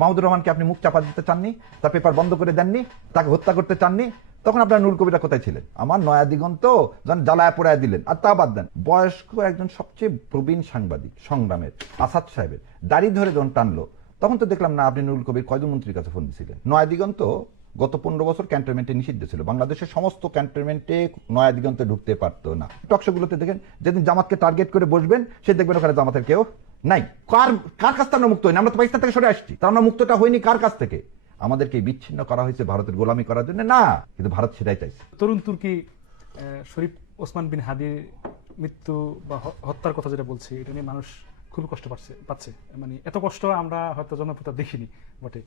মাহমুদুর রহমানকে আপনি মুখ চাপা দিতে চাননি, তার পেপার বন্ধ করে দেননি, তাকে হত্যা করতে চাননি, তখন আপনার নুরুল কবিরা কোথায় ছিলেন? আমার নয়া দিগন্ত যখন জ্বালায় পোড়ায় দিলেন। আর তা বাদ দেন, বয়স্ক একজন সবচেয়ে প্রবীণ সাংবাদিক সংগ্রামের আসাদ সাহেবের দাড়ি ধরে যখন টানলো, তখন তো দেখলাম না আপনি নুরুল কবির কয়জন মন্ত্রীর কাছে ফোন দিয়েছিলেন। নয়া দিগন্ত গত 15 বছর ক্যান্টনমেন্টে নিষিদ্ধ ছিল, বাংলাদেশের সমস্ত ক্যান্টনমেন্টে নয়া দিগন্তে ঢুকতে পারতো না। টকশোগুলোতে দেখেন, যেদিন জামাতকে টার্গেট করে বসবেন সে দেখবেন ওখানে জামাতের কেউ নাই। কার কাছ থেকে আমরা মুক্ত হইনি? আমরা তো পাকিস্তান থেকে সরে আসছি, তা আমরা মুক্তটা হইনি কার কাছ থেকে? আমাদেরকে বিচ্ছিন্ন করা হয়েছে ভারতের গোলামি করার জন্য না, কিন্তু ভারত সেটাই চাইছে। তরুণ তুর্কি শরীফ ওসমান বিন হাদির মৃত্যু বা হত্যার কথা যেটা বলছি, এটা নিয়ে মানুষ খুবই কষ্ট পাচ্ছে। মানে এত কষ্ট আমরা হয়তো জনপ্রিয়তা দেখিনি বটে।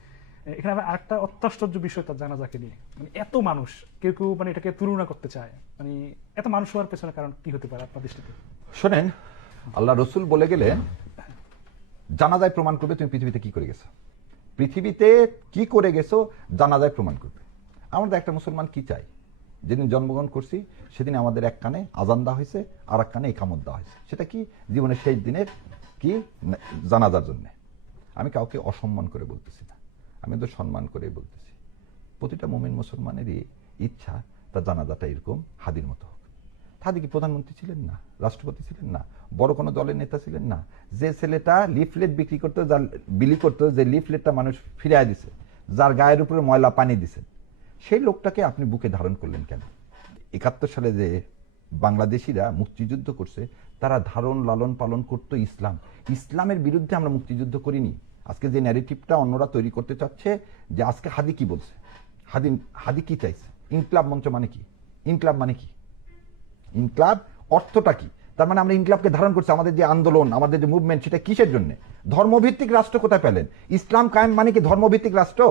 এখানে আরেকটা অত্যাশ্চর্য বিষয় তার জানাজাকে নিয়ে, মানে এত মানুষ, কেউ কেউ মানে এটাকে তুলনা করতে চায়, মানে এত মানুষ হওয়ার পেছনে কারণ কি হতে পারে আপনার দৃষ্টিতে? শোনেন, আল্লাহ রসুল বলে গেলেন জানাজায় প্রমাণ করবে তুমি পৃথিবীতে কি করে গেছো, পৃথিবীতে কি করে গেছো জানাজায় প্রমাণ করবে। আমাদের একটা মুসলমান কি চাই? যেদিন জন্মগ্রহণ করছি সেদিন আমাদের এক কানে আজান দেওয়া হয়েছে, আর এক কানে ইকামত দেওয়া হয়েছে। সেটা কি? জীবনের শেষ দিনের কি জানাজার জন্য। আমি কাউকে অসম্মান করে বলতেছি না, আমি তো সম্মান করে বলতেছি। প্রতিটা মুমিন মুসলমানেরই ইচ্ছা তার জানাজাটা এরকম হাদির মতো হোক। হাদি কি প্রধানমন্ত্রী ছিলেন না, রাষ্ট্রপতি ছিলেন না, বড় কোনো দলের নেতা ছিলেন না। যে ছেলেটা লিফলেট বিক্রি করতো, যার বিলি করতো, যে লিফলেটটা মানুষ ফিরিয়ে দিছে, যার গায়ের উপরে ময়লা পানি দিছে, সেই লোকটাকে আপনি বুকে ধারণ করলেন কেন? 71 সালে যে বাংলাদেশিরা মুক্তিযুদ্ধ করছে, তারা ধারণ লালন পালন করতো ইসলাম। ইসলামের বিরুদ্ধে আমরা মুক্তিযুদ্ধ করিনি। আজকে যে ন্যারেটিভটা অন্যরা তৈরি করতে চাচ্ছে যে আজকে হাদি কি বলছে, হাদি কি চাইছে, ইনকলাব মঞ্চ মানে কি, ইনকলাব মানে কি, ইনকলাব অর্থটা কি? তার মানে আমরা ইনকলাবকে ধারণ করছি। আমাদের যে আন্দোলন, আমাদের যে মুভমেন্ট, সেটা কিসের জন্য? ধর্মভিত্তিক রাষ্ট্র কোথায় পেলেন? ইসলাম কায়েম মানে কি ধর্মভিত্তিক রাষ্ট্র?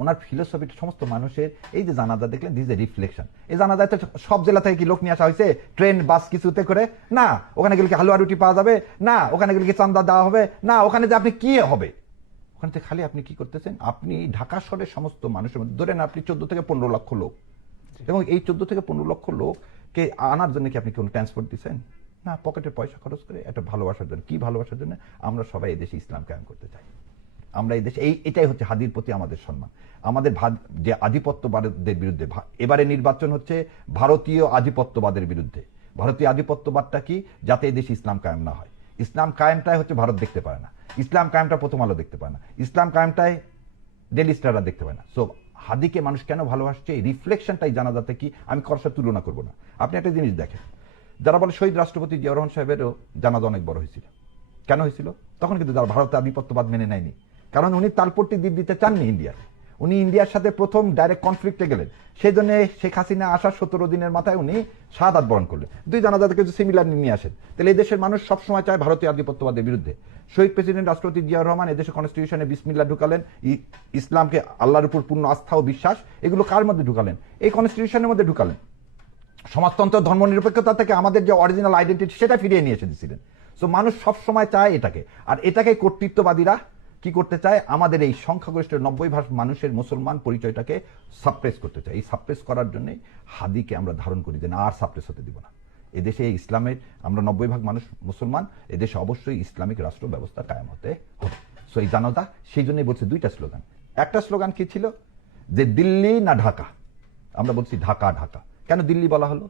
ওনার ফিলোসফিটা সমস্ত মানুষের, এই যে জানাজা দেখলেন, দিস এ রিফ্লেকশন। এই জানাজায় তো সব জেলা থেকে কি লোক নিয়ে আসা হয়েছে, ট্রেন বাস কিছুতে করে না? ওখানে গেলে কি হালুয়া রুটি পাওয়া যাবে না? ওখানে গেলে কি চান্দা দেওয়া হবে না? ওখানে যে আপনি কি হবে, ওখানে থেকে খালি আপনি কি করতেছেন? আপনি ঢাকা শহরের সমস্ত মানুষের মধ্যে ধরেন আপনি 14 থেকে 15 লক্ষ লোক, এবং এই 14 থেকে 15 লক্ষ লোককে আনার জন্য কি আপনি কোনো ট্রান্সপোর্ট দিচ্ছেন? না, পকেটে পয়সা খরচ করে একটা ভালোবাসার জন্য। কি ভালোবাসার জন্য? আমরা সবাই এই দেশে ইসলাম কায়েম করতে চাই। আমরা এই দেশে এটাই হচ্ছে হাদির প্রতি আমাদের সম্মান। আমাদের যে আধিপত্যবাদের বিরুদ্ধে, এবারে নির্বাচন হচ্ছে ভারতীয় আধিপত্যবাদের বিরুদ্ধে। ভারতীয় আধিপত্যবাদটা কি? যাতে এই দেশে ইসলাম কায়েম না হয়। ইসলাম কায়েমটাই হচ্ছে ভারত দেখতে পায় না, ইসলাম কায়েমটা প্রথম আলো দেখতে পায় না, ইসলাম কায়েমটাই ডেইলি স্টাররা দেখতে পায় না। সো হাদিকে মানুষ কেন ভালোবাসছে, এই রিফ্লেকশনটাই জানাজাতে কি আমি কারোর সাথে তুলনা করবো না। আপনি একটা জিনিস দেখেন, যারা বলে শহীদ রাষ্ট্রপতি জিয়াউর রহমান সাহেবেরও জানাজা অনেক বড় হয়েছিল। কেন হয়েছিল? তখন কিন্তু যারা ভারতের আধিপত্যবাদ মেনে নেয়নি, কারণ উনি তালপট্টি দ্বীপ দিতে চাননি ইন্ডিয়াকে। উনি ইন্ডিয়ার সাথে প্রথম ডাইরেক্ট কনফ্লিক্টে গেলেন, সেই জন্য শেখ হাসিনা আসার 17 দিনের মাথায় উনি শাহাদাত বরণ করলেন। দুই জানাজাতে কিছু সিমিলার নিয়ে আসেন। তাহলে এই দেশের মানুষ সবসময় চায় ভারতীয় আধিপত্যবাদের বিরুদ্ধে। শহীদ প্রেসিডেন্ট রাষ্ট্রপতি জিয়াউর রহমান এদেশের কনস্টিটিউশনে বিসমিল্লাহ ঢুকালেন, ইসলামকে আল্লাহর উপর পূর্ণ আস্থা ও বিশ্বাস, এগুলো কার মধ্যে ঢুকালেন? এই কনস্টিটিউশনের মধ্যে ঢুকালেন। সমাজতন্ত্র, ধর্ম নিরপেক্ষতা থেকে আমাদের যে অরিজিনাল আইডেন্টিটি সেটা ফিরিয়ে নিয়ে এসে দিয়েছিলেন। সো মানুষ সবসময় চায় এটাকে, আর এটাকে কর্তৃত্ববাদীরা কি করতে চায়? আমাদের এই সংখ্যাগরিষ্ঠ 90% মানুষের মুসলমান পরিচয়টাকে সাপ্রেস করতে চায়। এই সাপ্রেস করার জন্য হাদিকে আমরা ধারণ করি যে না, আর সাপ্রেস হতে দিব না। এদেশে ইসলামের, আমরা 90% মানুষ মুসলমান, এদেশে অবশ্যই ইসলামিক রাষ্ট্র ব্যবস্থা কায়েম হতে হবে। সো এই জানাজা সেই জন্যই বলছে দুইটা স্লোগান। একটা স্লোগান কি ছিল? যে দিল্লি না ঢাকা। আমরা বলছি ঢাকা ঢাকা। কেন দিল্লি বলা হলো?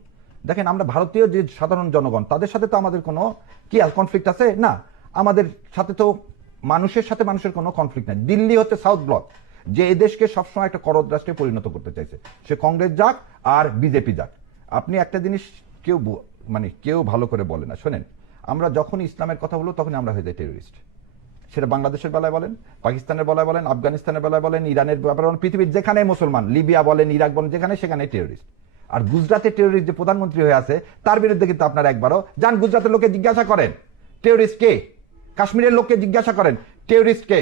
দেখেন, আমরা ভারতীয় যে সাধারণ জনগণ, তাদের সাথে তো আমাদের কোনো কি কনফ্লিক্ট আছে না? আমাদের সাথে তো মানুষের সাথে মানুষের কোনো কনফ্লিক্ট নাই। দিল্লি হচ্ছে সাউথ ব্লক, যে এদেশকে সবসময় একটা করদ রাষ্ট্রে পরিণত করতে চাইছে, সে কংগ্রেস যাক আর বিজেপি যাক। আপনি একটা জিনিস কেউ ভালো করে বলে না। শোনেন, আমরা যখন ইসলামের কথা বলবো তখন আমরা হয়ে যাই টেরোরিস্ট। সেটা বাংলাদেশের বেলায় বলেন, পাকিস্তানের বেলায় বলেন, আফগানিস্তানের বেলায় বলেন, ইরানের ব্যাপারে বলেন, পৃথিবীর যেখানে মুসলমান, লিবিয়া বলেন, ইরাক বলেন, যেখানে সেখানে টেরোরিস্ট। আর গুজরাটের টেরোরিস্ট যে প্রধানমন্ত্রী হয়ে আছে, তার বিরুদ্ধে কিন্তু আপনারা একবারও যান, গুজরাটের লোককে জিজ্ঞাসা করেন টেরোরিস্ট কে, কাশ্মীরের লোককে জিজ্ঞাসা করেন টেরোরিস্ট কে।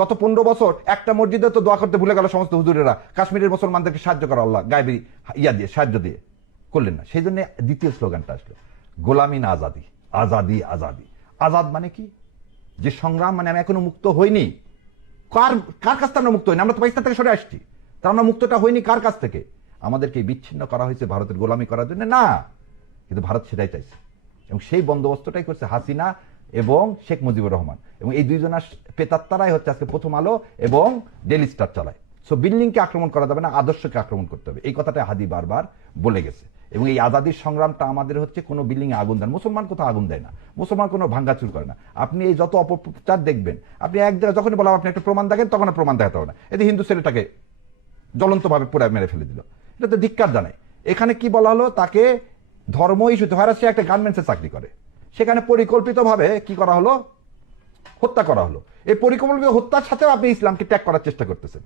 গত 15 বছর একটা মসজিদে তো দোয়া করতে ভুলে গেল সমস্ত হুজুরেরা, কাশ্মীরের মুসলমানদেরকে সাহায্য করা আল্লাহ গায়েবী দিয়ে সাহায্য দিয়ে করলেন না। সেই জন্য দ্বিতীয় স্লোগানটা আসলো, গোলামি না আজাদি, আজাদি আজাদি। আজাদ মানে কি? যে সংগ্রাম, মানে আমি এখনো মুক্ত হইনি। কার কাছ থেকে আমরা মুক্ত হইনি? আমরা তো পাকিস্তান থেকে সরে আসছি, তা আমরা মুক্তটা হইনি কার কাছ থেকে? আমাদেরকে বিচ্ছিন্ন করা হয়েছে ভারতের গোলামি করার জন্য না, কিন্তু ভারত সেটাই চাইছে, এবং সেই বন্দোবস্তটাই করছে হাসিনা। এবং শেখ মুজিবুর রহমান, এবং এই দুইজনের প্রেতাত্মারাই হচ্ছে আজকে প্রথম আলো এবং ডেইলি স্টার চালায়। সো বিল্ডিংকে আক্রমণ করা যাবে না, আদর্শকে আক্রমণ করতে হবে, এই কথাটা হাদি বারবার বলে গেছে। এবং এই আজাদির সংগ্রামটা আমাদের হচ্ছে কোনো বিল্ডিং এ আগুন দেয়, মুসলমান কোথাও আগুন দেয় না, মুসলমান কোনো ভাঙ্গাচুর করে না। আপনি এই যত অপপ্রচার দেখবেন, আপনি এক জায়গায় যখনই বলা আপনি একটা প্রমাণ দেখেন, তখন প্রমাণ দেখাতে হবে না। এতে হিন্দু ছেলেটাকে জ্বলন্তভাবে পুরো মেরে ফেলে দিল, এটা তো ধিক্কার জানায়। এখানে কি বলা হলো, তাকে ধর্ম ইস্যুতে হয়, সে একটা গার্মেন্টসে চাকরি করে, সেখানে পরিকল্পিতভাবে কি করা হলো, হত্যা করা হলো। এই পরিকল্পিত হত্যার সাথেও আপনি ইসলামকে ত্যাগ করার চেষ্টা করতেছেন,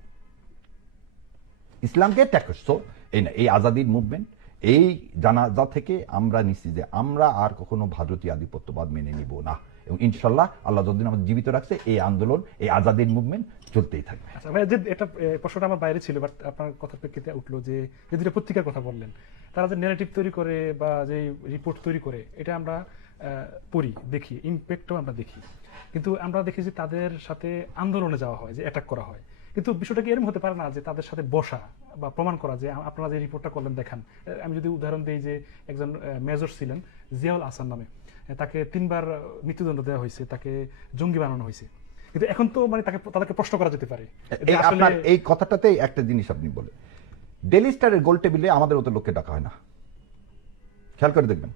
ইসলামকে ত্যাগ করছো। এই না, এই আজাদির মুভমেন্ট, এই জানাজা থেকে আমরা নিচ্ছি যে আমরা আর কখনো ভারতীয় আধিপত্যবাদ মেনে নিব না, এবং ইনশাল্লাহ আল্লাহ যতদিন আমাদের জীবিত রাখছে এই আন্দোলন, এই আজাদির মুভমেন্ট চলতেই থাকবে। আচ্ছা ভাই, যে এটা প্রশ্নটা আমার বাইরে ছিল, বাট আপনার কথার প্রেক্ষিতে উঠলো যে দুটো পত্রিকার কথা বললেন, তারা যে ন্যারেটিভ তৈরি করে বা যে রিপোর্ট তৈরি করে, এটা আমরা পড়ি, দেখি, ইম্প্যাক্টও আমরা দেখি, কিন্তু আমরা দেখি যে তাদের সাথে আন্দোলনে যাওয়া হয়, যে অ্যাটাক করা হয়। কিন্তু বিষয়টা কি এরকম হতে পারে না যে তাদের সাথে বসা বা প্রমাণ করা যে আপনারা যে রিপোর্টটা করলেন দেখান। আমি যদি উদাহরণ দিই যে একজন মেজর ছিলেন জিয়াউল আহসান নামে, তাকে 3 বার মৃত্যুদণ্ড দেওয়া হয়েছে, তাকে জঙ্গি বানানো হয়েছে, কিন্তু এখন তো মানে তাদেরকে প্রশ্ন করা যেতে পারে। আপনার এই কথাটাতে একটা জিনিস আপনি বলে, ডেইলি স্টারের গোল টেবিলে আমাদের মতো লোককে ডাকা হয় না, খেয়াল করে দেখবেন।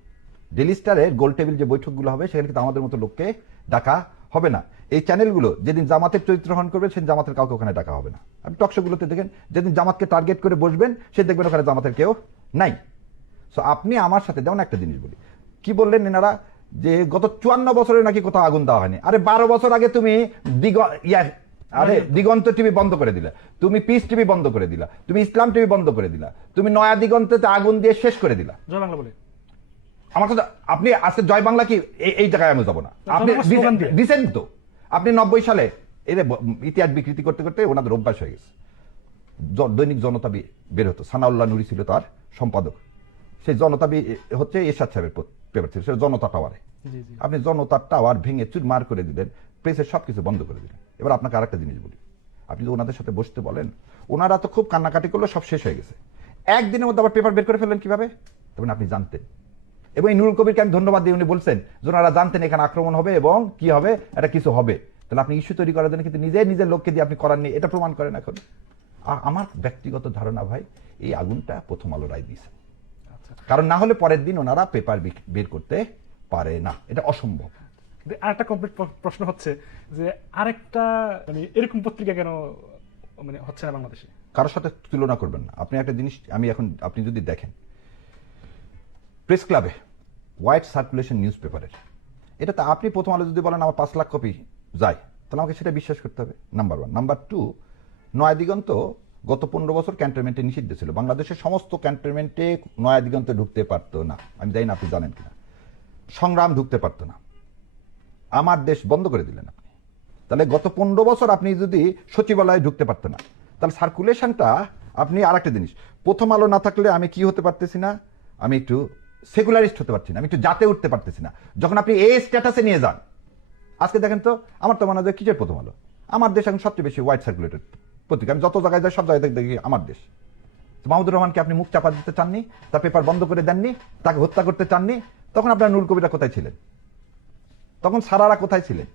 ডেইলি স্টারের গোল টেবিল যে বৈঠকগুলো হবে, সেখানে কিন্তু আমাদের মতো লোককে ডাকা হবে না। এই চ্যানেলগুলো যেদিন জামাতের চরিত্র হরণ করবে, সেদিন জামাতের কাউকে ওখানে ডাকা হবে না। আপনি টকশোগুলোতে দেখেন, যেদিন জামাতকে টার্গেট করে বসবেন, সে দেখবেন ওখানে জামাতের কেউ নাই। সো আপনি আমার সাথে, যেমন একটা জিনিস বলি, কি বললেন এনারা যে গত 54 বছরে নাকি কোথাও আগুন দেওয়া হয়নি। আরে 12 বছর আগে তুমি দিগন্ত টিভি বন্ধ করে দিলা, তুমি পিস টিভি বন্ধ করে দিলা, তুমি ইসলাম টিভি বন্ধ করে দিলা, তুমি নয়া দিগন্ততে আগুন দিয়ে শেষ করে দিলা। জয় বাংলা বলে আমার কথা, আপনি আজকে জয় বাংলা কি এই জায়গায় আমি যাবো না, আপনি রিসেন্ট তো আপনি 90 সালে এদের ইতিহাস বিকৃতি করতে করতে ওনাদের অভ্যাস হয়ে গেছে। দৈনিক জনতা বের হতো, সানাউল্লাহ নুরি ছিল তার সম্পাদক, সেই জনতা হচ্ছে এরশাদ সাহেবের পেপার ছিল, সেটা জনতা টাওয়ারে। আপনি জনতা টাওয়ার ভেঙে চুরমার করে দিলেন, প্রেসের সবকিছু বন্ধ করে দিলেন। এবার আপনাকে আরেকটা জিনিস বলি, আপনি তো ওনাদের সাথে বসতে বলেন, ওনারা তো খুব কান্নাকাটি করলো, সব শেষ হয়ে গেছে, একদিনের মধ্যে আবার পেপার বের করে ফেললেন কিভাবে? তখন আপনি জানতেন, এবং এই নুরুল কবিরকে আমি ধন্যবাদ দিই, উনি বলছেন যে ওনারা জানতেন এখানে আক্রমণ হবে এবং কি হবে, এটা কিছু হবে। তাহলে আপনি ইস্যু তৈরি করার জন্য কিন্তু নিজের লোককে দিয়ে আপনি করাননি, এটা প্রমাণ করেন। এখন আমার ব্যক্তিগত ধারণা ভাই, এই আগুনটা প্রথম আলো রায় দিয়েছে, কারণ না হলে পরের দিন ওনারা পেপার বের করতে পারে না, এটা অসম্ভব। আরেকটা কমপ্লিট প্রশ্ন হচ্ছে যে আরেকটা মানে এরকম পত্রিকা কেন মানে হচ্ছে না বাংলাদেশে? কারোর সাথে তুলনা করবেন না। আপনি একটা জিনিস, আমি এখন আপনি যদি দেখেন প্রেস ক্লাবে হোয়াইট সার্কুলেশন নিউজ পেপারের, এটাতে আপনি প্রথম আলো যদি বলেন আমার 5 লাখ কপি যায়, তাহলে আমাকে সেটা বিশ্বাস করতে হবে, নাম্বার 1। নাম্বার 2, নয়া দিগন্ত গত 15 বছর ক্যান্টনমেন্টে নিষিদ্ধ ছিল, বাংলাদেশের সমস্ত ক্যান্টনমেন্টে নয়া দিগন্ত ঢুকতে পারতো না, আমি জানি না আপনি জানেন কিনা, সংগ্রাম ঢুকতে পারতো না, আমার দেশ বন্ধ করে দিলেন আপনি। তাহলে গত 15 বছর আপনি যদি সচিবালয়ে ঢুকতে পারতেন না, তাহলে সার্কুলেশনটা আপনি আর একটা জিনিস, প্রথম আলো না থাকলে আমি কি হতে পারতেছি না, আমি একটু সেকুলারিস্ট হতে পারছি না, আমি একটু জাতে উঠতে পারতেছি না। যখন আপনি এই স্ট্যাটাসে নিয়ে যান, আজকে দেখেন তো, আমার তো মনে হয় কিসের প্রথম আলো, আমার দেশ এখন সবচেয়ে বেশি হোয়াইট সার্কুলেটেড পত্রিকা, আমি যত জায়গায় যাই সব জায়গায় দেখি আমার দেশ। মাহমুদুর রহমানকে আপনি মুখ চাপা দিতে চাননি, তার পেপার বন্ধ করে দেননি, তাকে হত্যা করতে চাননি, তখন আপনার নুরুল কবিরা কোথায় ছিলেন? তখন সারারা কোথায় ছিলেন?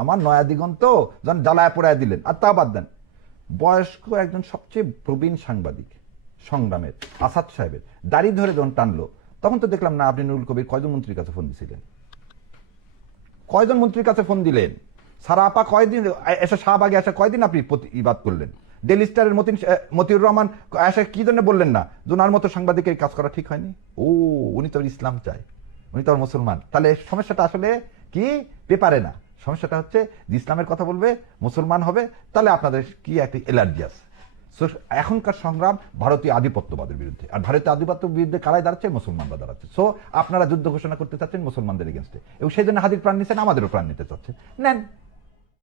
আমার নয়া দিগন্ত যখন জ্বালায় পোড়ায় দিলেন। আর তা বাদ দেন, বয়স্ক একজন সবচেয়ে প্রবীণ সাংবাদিক সংগ্রামের আসাদ সাহেবের দাড়ি ধরে যখন টানলো, তখন তো দেখলাম না আপনি নুরুল কবির কয়জন মন্ত্রীর কাছে ফোন দিয়েছিলেন, কয়জন মন্ত্রীর কাছে ফোন দিলেন? সারা আপা কয়দিন এসে, শাহবাগে এসে কয়দিন আপনি প্রতিবাদ করলেন? ডেইলি স্টারের মতিউর রহমান এসে কি জন্য বললেন না যে ওনার মতো সাংবাদিকের কাজ করা ঠিক হয়নি? ও, উনি তো ইসলাম চায়, উনি তো মুসলমান। তাহলে সমস্যাটা আসলে কি পেপারে না, সমস্যাটা হচ্ছে যে ইসলামের কথা বলবে, মুসলমান হবে, তাহলে আপনাদের কি একটা এলার্জি আছে। এখনকার সংগ্রাম ভারতীয় আধিপত্যবাদের বিরুদ্ধে, আর ভারতীয় আধিপত্যের বিরুদ্ধে কারাই দাঁড়াচ্ছে? মুসলমানরা দাঁড়াচ্ছে। সো আপনারা যুদ্ধ ঘোষণা করতে চাচ্ছেন মুসলমানদের এগেনস্টে, এবং সেই জন্য হাদির প্রাণ নিচ্ছেন, আমাদেরও প্রাণ নিতে চাচ্ছেন, নেন।